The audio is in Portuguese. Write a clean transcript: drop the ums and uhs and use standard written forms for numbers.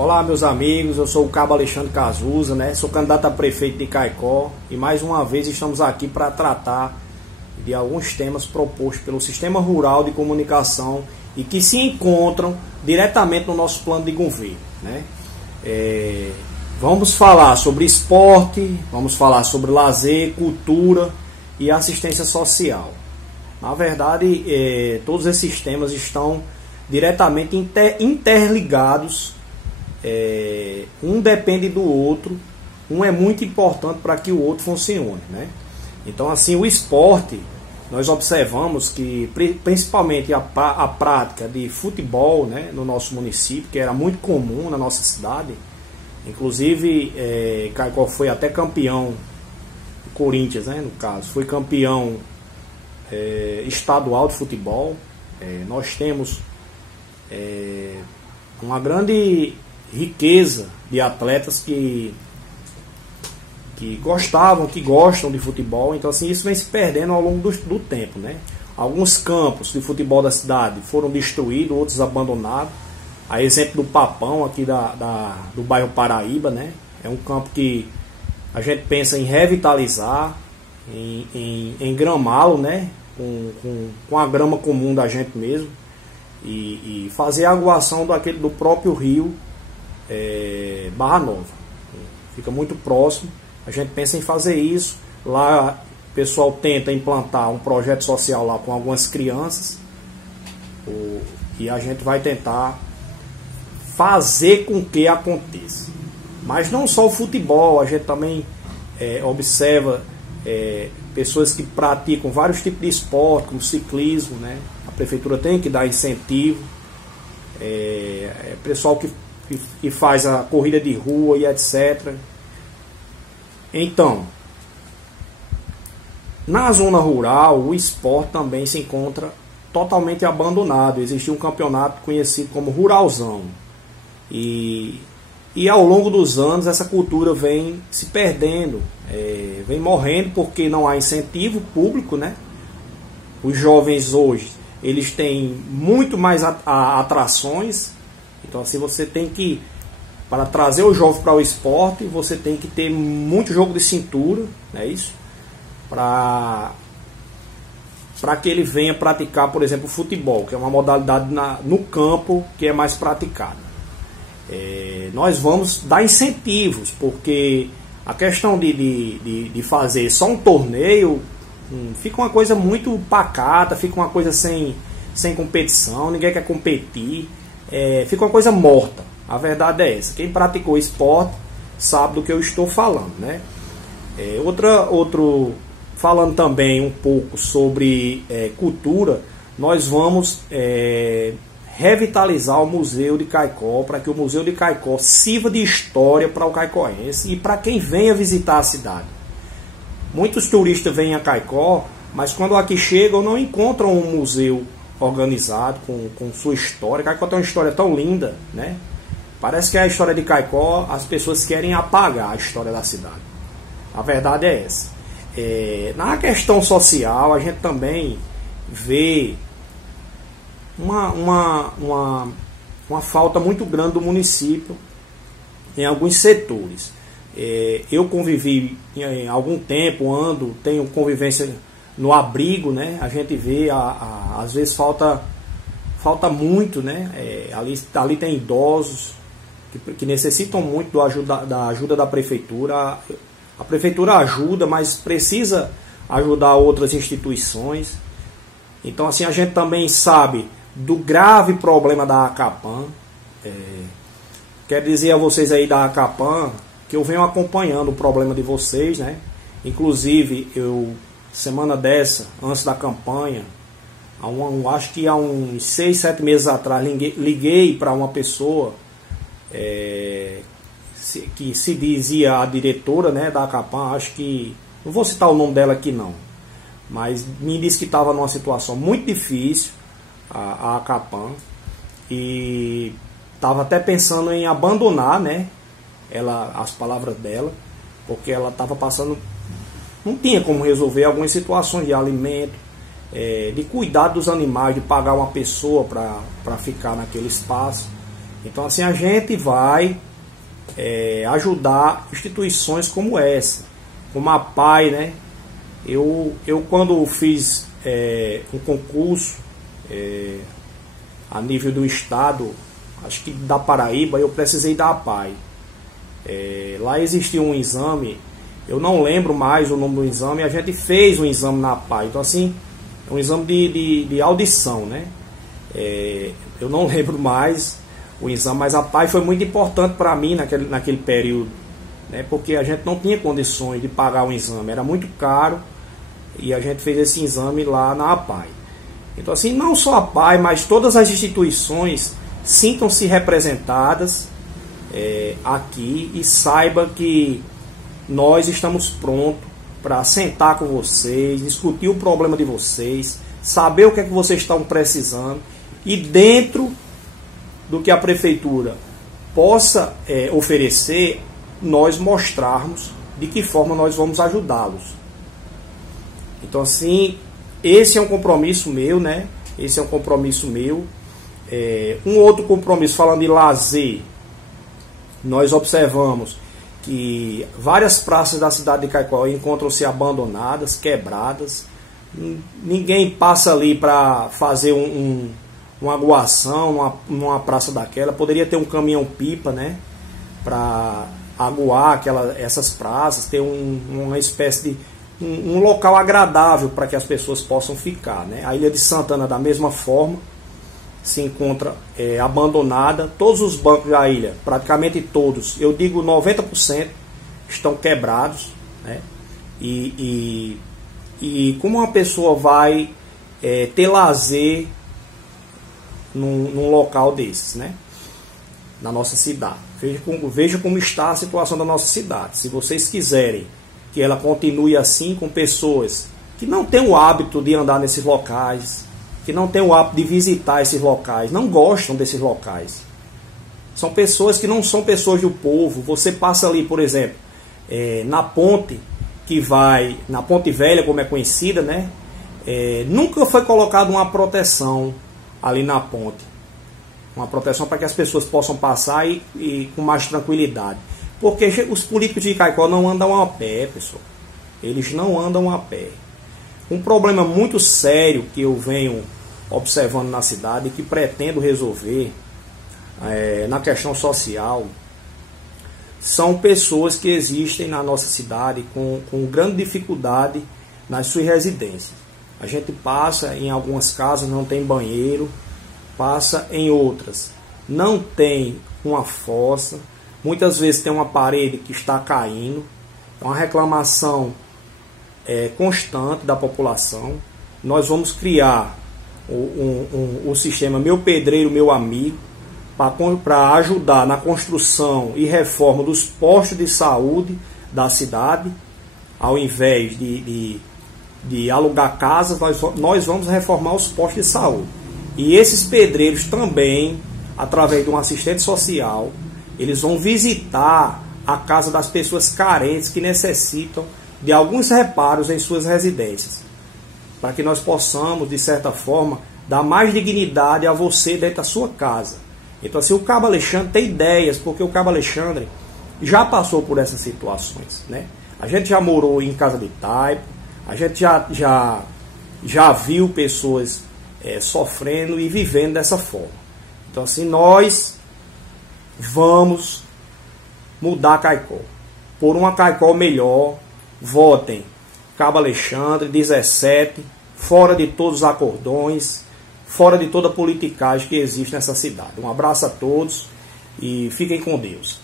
Olá, meus amigos, eu sou o Cabo Alexandre Cazuza, sou candidato a prefeito de Caicó e mais uma vez estamos aqui para tratar de alguns temas propostos pelo Sistema Rural de Comunicação e que se encontram diretamente no nosso plano de governo. Vamos falar sobre esporte, vamos falar sobre lazer, cultura e assistência social. Na verdade, todos esses temas estão diretamente interligados. Um depende do outro, um é muito importante para que o outro funcione, Então, assim, o esporte, nós observamos que principalmente a prática de futebol, no nosso município, que era muito comum na nossa cidade, inclusive Caicó foi até campeão, Corinthians, no caso, foi campeão estadual de futebol. Nós temos uma grande riqueza de atletas que gostam de futebol. Então, assim, isso vem se perdendo ao longo do tempo, Alguns campos de futebol da cidade foram destruídos, outros abandonados. A exemplo do Papão, aqui do bairro Paraíba, É um campo que a gente pensa em revitalizar, em gramá-lo, com a grama comum da gente mesmo, e fazer a aguação do próprio rio Barra Nova. Fica muito próximo. A gente pensa em fazer isso. Lá o pessoal tenta implantar um projeto social lá com algumas crianças, e a gente vai tentar fazer com que aconteça. Mas não só o futebol, a gente também observa pessoas que praticam vários tipos de esporte, como ciclismo, A prefeitura tem que dar incentivo. Pessoal que faz a corrida de rua e etc. Então, na zona rural, o esporte também se encontra totalmente abandonado. Existe um campeonato conhecido como Ruralzão. E ao longo dos anos essa cultura vem se perdendo, vem morrendo porque não há incentivo público, Os jovens hoje, eles têm muito mais atrações. Então, assim, você tem que, para trazer o jovem para o esporte, você tem que ter muito jogo de cintura, isso? Para que ele venha praticar, por exemplo, o futebol, que é uma modalidade no campo que é mais praticada. Nós vamos dar incentivos, porque a questão de fazer só um torneio fica uma coisa muito pacata, fica uma coisa sem competição, ninguém quer competir, fica uma coisa morta. A verdade é essa. Quem praticou esporte sabe do que eu estou falando, Falando também um pouco sobre cultura, nós vamos revitalizar o Museu de Caicó, para que o Museu de Caicó sirva de história para o caicoense e para quem venha visitar a cidade. Muitos turistas vêm a Caicó, mas quando aqui chegam não encontram um museu organizado com sua história. Caicó tem uma história tão linda, Parece que a história de Caicó, as pessoas querem apagar a história da cidade. A verdade é essa. Na questão social, a gente também vê uma falta muito grande do município em alguns setores. Eu convivi em algum tempo, tenho convivência no abrigo, A gente vê, às vezes falta muito, Ali tem idosos que necessitam muito da ajuda da prefeitura. A prefeitura ajuda, mas precisa ajudar outras instituições. Então, assim, a gente também sabe do grave problema da Acapan. Quero dizer a vocês aí da Acapan que eu venho acompanhando o problema de vocês, Inclusive, semana dessa, antes da campanha, acho que há uns 6, 7 meses atrás, liguei para uma pessoa que se dizia a diretora, da Acapan. Acho que, não vou citar o nome dela aqui não, mas me disse que estava numa situação muito difícil, a Acapan, e estava até pensando em abandonar, as palavras dela, porque ela estava passando, não tinha como resolver algumas situações de alimento, de cuidar dos animais, de pagar uma pessoa para ficar naquele espaço. Então assim a gente vai ajudar instituições como essa, como a PAI, né? Eu quando fiz um concurso a nível do estado, acho que da Paraíba, eu precisei da PAI. Lá existia um exame, eu não lembro mais o nome do exame, a gente fez um exame na PAI. Então assim, é um exame de audição, né? Eu não lembro mais o exame, mas a PAI foi muito importante para mim naquele período, né? Porque a gente não tinha condições de pagar um exame, era muito caro, e a gente fez esse exame lá na PAI. Então assim, não só a PAI, mas todas as instituições sintam-se representadas aqui, e saiba que nós estamos prontos para sentar com vocês, discutir o problema de vocês, saber o que é que vocês estão precisando, e dentro do que a prefeitura possa oferecer, nós mostrarmos de que forma nós vamos ajudá-los. Então assim, esse é um compromisso meu, né? Esse é um compromisso meu. Um outro compromisso, falando de lazer, nós observamos que várias praças da cidade de Caicó encontram-se abandonadas, quebradas. Ninguém passa ali para fazer uma aguação numa praça daquela. Poderia ter um caminhão-pipa, né, para aguar essas praças, ter uma espécie de um local agradável para que as pessoas possam ficar, né? A Ilha de Santana, da mesma forma, se encontra abandonada. Todos os bancos da ilha, praticamente todos, eu digo 90%, estão quebrados, né? E como uma pessoa vai ter lazer num local desses, né? Na nossa cidade. Veja como está a situação da nossa cidade. Se vocês quiserem que ela continue assim, com pessoas que não têm o hábito de andar nesses locais, que não têm o hábito de visitar esses locais, não gostam desses locais. São pessoas que não são pessoas do povo. Você passa ali, por exemplo, na ponte que vai, na Ponte Velha, como é conhecida, né? Nunca foi colocada uma proteção ali na ponte. Uma proteção para que as pessoas possam passar e com mais tranquilidade. Porque os políticos de Caicó não andam a pé, pessoal. Eles não andam a pé. Um problema muito sério que eu venho observando na cidade e que pretendo resolver na questão social são pessoas que existem na nossa cidade com grande dificuldade nas suas residências. A gente passa em algumas casas, não tem banheiro, passa em outras, não tem uma fossa, muitas vezes tem uma parede que está caindo. É uma reclamação constante da população. Nós vamos criar o sistema Meu Pedreiro, Meu Amigo, para ajudar na construção e reforma dos postos de saúde da cidade. Ao invés de alugar casas, nós vamos reformar os postos de saúde. E esses pedreiros também, através de um assistente social, eles vão visitar a casa das pessoas carentes que necessitam de alguns reparos em suas residências, para que nós possamos, de certa forma, dar mais dignidade a você dentro da sua casa. Então assim, o Cabo Alexandre tem ideias, porque o Cabo Alexandre já passou por essas situações, né? A gente já morou em casa de taipo, a gente já viu pessoas sofrendo e vivendo dessa forma. Então assim, nós vamos mudar Caicó por uma Caicó melhor. Votem Cabo Alexandre 17, fora de todos os acordões, fora de toda a politicagem que existe nessa cidade. Um abraço a todos e fiquem com Deus.